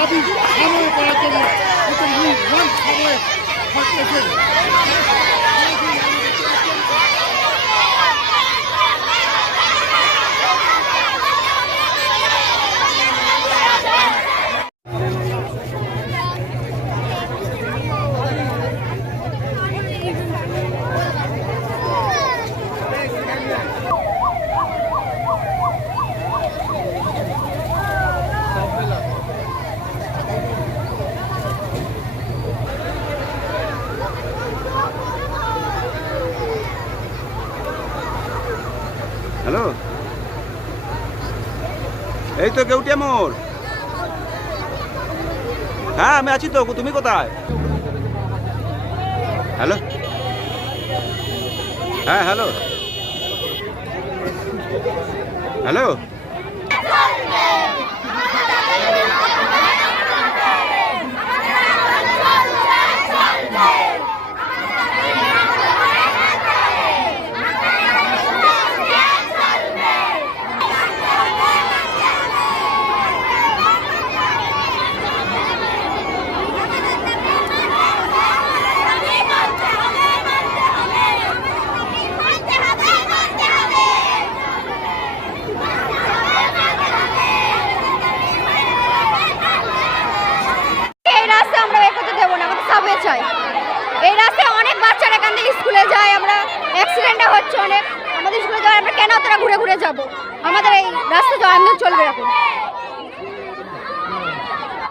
দাবি আমল করার জন্য হ্যালো, এই তো কেউটিয়া মোড়। হ্যাঁ আমি আছি তো, তুমি কোথায়? হ্যালো, হ্যাঁ হ্যালো হ্যালো। এই রাস্তায় অনেক বাচ্চারা এখান থেকে স্কুলে যায়, আমরা অ্যাক্সিডেন্টটা হচ্ছে অনেক। আমাদের স্কুলে যাওয়ার আমরা কেন অতটা ঘুরে ঘুরে যাব? আমাদের এই রাস্তা আন্দোলন চলবে এখন।